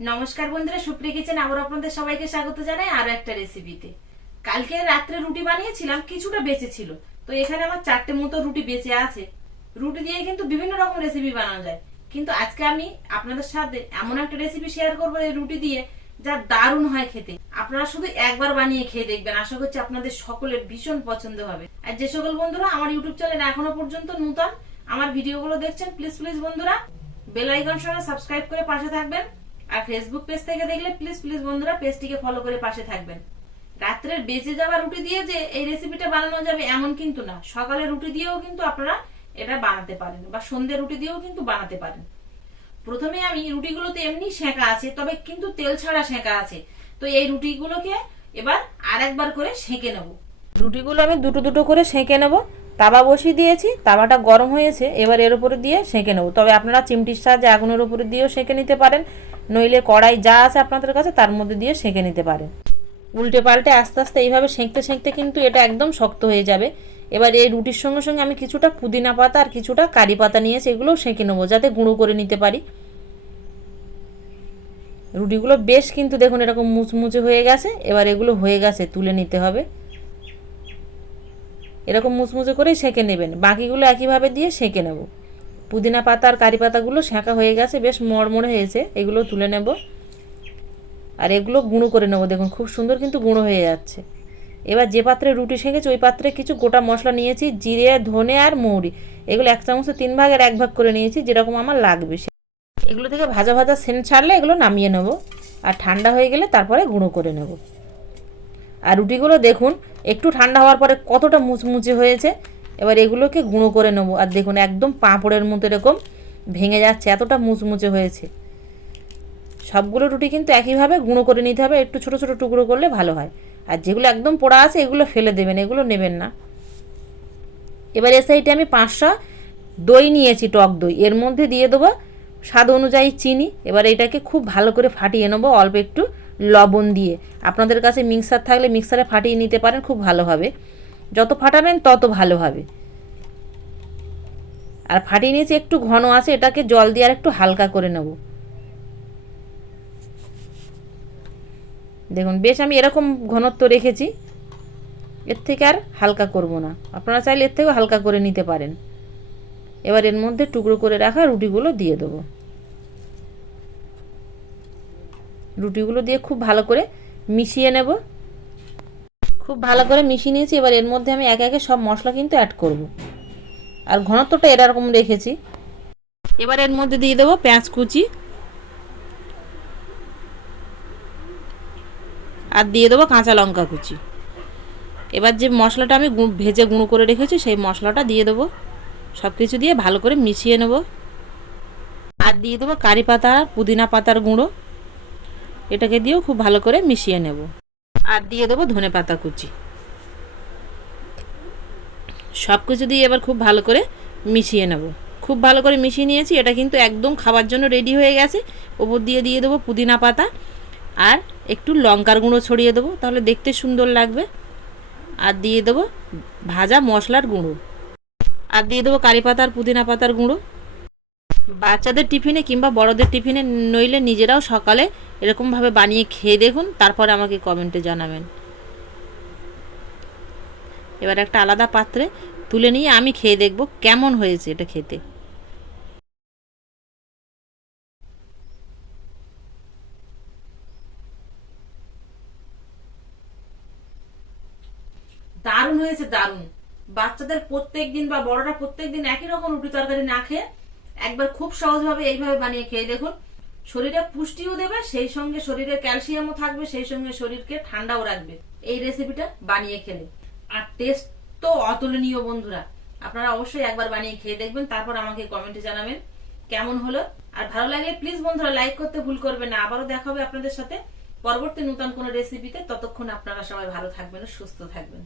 নমস্কার বন্ধুরা, সুপ্রিয়া কিচেন আবার আপনাদের সবাইকে স্বাগত জানাই আরো একটা রেসিপিতে। কালকে রাত্রে রুটি বানিয়েছিলাম, কিছুটা বেঁচে ছিল, তো এখানে আমার 4টে মতো রুটি বেঁচে আছে। রুটি দিয়ে কিন্তু বিভিন্ন রকম রেসিপি বানানো যায়, কিন্তু আজকে আমি আপনাদের সাথে এমন একটা রেসিপি শেয়ার করবো এই রুটি দিয়ে, যা দারুণ হয় খেতে। আপনারা শুধু একবার বানিয়ে খেয়ে দেখবেন, আশা করছি আপনাদের সকলের ভীষণ পছন্দ হবে। আর যে সকল বন্ধুরা আমার ইউটিউব চ্যানেল এখনো পর্যন্ত নতুন আমার ভিডিওগুলো দেখছেন, প্লিজ প্লিজ বন্ধুরা বেল আইকন সহ সাবস্ক্রাইব করে পাশে থাকবেন। আর ফেসবুক পেজ থেকে দেখলে প্লিজ প্লিজ বন্ধুরা পেজটিকে ফলো করে পাশে থাকবেন। রাত্রের বেঁচে যাওয়া রুটি দিয়ে যে এই রেসিপিটা বানানো যাবে এমন কিন্তু না, সকালে রুটি দিয়েও কিন্তু আপনারা এটা বানাতে পারেন, বা সন্ধ্যে রুটি দিয়েও কিন্তু বানাতে পারেন। প্রথমে আমি রুটিগুলোতে এমনি সেঁকা আছে, তবে কিন্তু তেল ছাড়া সেঁকা আছে, তো এই রুটিগুলোকে এবার আরেকবার করে সেঁকে নেব। রুটিগুলো আমি দুটো দুটো করে সেঁকে নেব। তাওয়া বসিয়ে দিয়েছি, তাওয়াটা গরম হয়েছে, এবার এর উপরে দিয়ে সেঁকে নেব। তবে আপনারা চিমটির সাহায্যে আগুনের উপরে দিয়েও সেঁকে নিতে পারেন, নইলে কড়াই যা আছে আপনাদের কাছে তার মধ্যে দিয়ে সেঁকে নিতে পারেন। উল্টে পাল্টে আস্তে আস্তে এইভাবে সেঁকতে সেঁকতে কিন্তু এটা একদম শক্ত হয়ে যাবে। এবার এই রুটির সঙ্গে সঙ্গে আমি কিছুটা পুদিনা পাতা আর কিছুটা কারি পাতা নিয়েছি, এগুলোও সেঁকে নেবো যাতে গুঁড়ো করে নিতে পারি। রুটিগুলো বেশ কিন্তু দেখুন এরকম মুচমুচে হয়ে গেছে। এবার এগুলো হয়ে গেছে, তুলে নিতে হবে। এরকম মুচমুচে করেই সেঁকে নেবেন, বাকিগুলো একইভাবে দিয়ে সেঁকে নেব। পুদিনা পাতা আর কারি পাতাগুলো সেঁকা হয়ে গেছে, বেশ মড়মড়ে হয়েছে, এগুলো তুলে নেব। আর এগুলো গুঁড়ো করে নেব, দেখুন খুব সুন্দর কিন্তু গুঁড়ো হয়ে যাচ্ছে। এবার যে পাত্রে রুটি সেঁকেছি ওই পাত্রে কিছু গোটা মশলা নিয়েছি, জিরে, ধনে আর মৌরি, এগুলো 1 চামচে 3 ভাগের 1 ভাগ করে নিয়েছি, যেরকম আমার লাগবে। এগুলো থেকে ভাজা ভাজা সেন্ট ছাড়লে এগুলো নামিয়ে নেব, আর ঠান্ডা হয়ে গেলে তারপরে গুঁড়ো করে নেব। আর রুটিগুলো দেখুন একটু ঠান্ডা হওয়ার পরে কতটা মুচমুচে হয়েছে। এবার এগুলোকে গুঁড়ো করে নেব, আর দেখুন একদম পাঁপড়ের মতো এরকম ভেঙে যাচ্ছে, এতটা মুচমুচে হয়েছে। সবগুলো রুটি কিন্তু একইভাবে গুঁড়ো করে নিতে হবে, একটু ছোট ছোট টুকরো করলে ভালো হয়। আর যেগুলো একদম পোড়া আছে এগুলো ফেলে দেবেন, এগুলো নেবেন না। এবার এ সাইডে আমি 500 দই নিয়েছি, টক দই, এর মধ্যে দিয়ে দেবো স্বাদ অনুযায়ী চিনি। এবার এটাকে খুব ভালো করে ফাটিয়ে নেবো অল্প একটু লবণ দিয়ে। আপনাদের কাছে মিক্সার থাকলে মিক্সারে ফাটিয়ে নিতে পারেন, খুব ভালো হবে। যত ফাটাবেন তত ভালো হবে। আর ফাটিয়ে নিয়েছি, একটু ঘন আছে, এটাকে জল দিয়ে আর একটু হালকা করে নেব। দেখুন বেশ আমি এরকম ঘনত্ব রেখেছি, এর থেকে আর হালকা করব না। আপনারা চাইলে এর থেকেও হালকা করে নিতে পারেন। এবার এর মধ্যে টুকরো করে রাখা রুটিগুলো দিয়ে দেবো। রুটিগুলো দিয়ে খুব ভালো করে মিশিয়ে নেব। খুব ভালো করে মিশিয়ে নিয়েছি। এবার এর মধ্যে আমি একে একে সব মশলা কিন্তু অ্যাড করব, আর ঘনত্বটা এরকম রেখেছি। এবার এর মধ্যে দিয়ে দেবো পেঁয়াজ কুচি, আর দিয়ে দেবো কাঁচা লঙ্কা কুচি। এবার যে মশলাটা আমি ভেজে গুঁড়ো করে রেখেছি সেই মশলাটা দিয়ে দেবো, সব কিছু দিয়ে ভালো করে মিশিয়ে নেব। আর দিয়ে দেবো কারি পাতা আর পুদিনা পাতার গুঁড়ো, এটাকে দিয়েও খুব ভালো করে মিশিয়ে নেব। আর দিয়ে দেবো ধনে পাতা কুচি। সব কিছু দিয়ে এবার খুব ভালো করে মিশিয়ে নেব। খুব ভালো করে মিশিয়ে নিয়েছি, এটা কিন্তু একদম খাবার জন্য রেডি হয়ে গেছে। ওপর দিয়ে দিয়ে দেবো পুদিনা পাতা আর একটু লঙ্কার গুঁড়ো ছড়িয়ে দেবো, তাহলে দেখতে সুন্দর লাগবে। আর দিয়ে দেবো ভাজা মশলার গুঁড়ো, আর দিয়ে দেবো কারি পাতা আর পুদিনা পাতার গুঁড়ো। বাচ্চাদের টিফিনে কিংবা বড়দের টিফিনে, নইলে নিজেরাও সকালে এরকমভাবে বানিয়ে খেয়ে দেখুন, তারপরে আমাকে কমেন্টে জানাবেন। এবার একটা আলাদা পাত্রে তুলে নিয়ে আমি খেয়ে দেখব কেমন হয়েছে এটা খেতে। দারুণ হয়েছে, দারুণ। বাচ্চাদের প্রত্যেকদিন বা বড়রা প্রত্যেকদিন একই রকম রুটি তরকারি না খেয়ে একবার খুব সহজভাবে এইভাবে বানিয়ে খেয়ে দেখুন। শরীরে পুষ্টিও দেবে, সেই সঙ্গে শরীরে ক্যালসিয়ামও থাকবে, সেই সঙ্গে শরীরকে ঠান্ডাও রাখবে এই রেসিপিটা বানিয়ে খেলে। আর টেস্ট তো অতুলনীয় বন্ধুরা। আপনারা অবশ্যই একবার বানিয়ে খেয়ে দেখবেন, তারপর আমাকে কমেন্টে জানাবেন কেমন হলো। আর ভালো লাগলে প্লিজ বন্ধুরা লাইক করতে ভুল করবেন না। আবারও দেখা হবে আপনাদের সাথে পরবর্তী নতুন কোনো রেসিপিতে। ততক্ষণ আপনারা সবাই ভালো থাকবেন ও সুস্থ থাকবেন।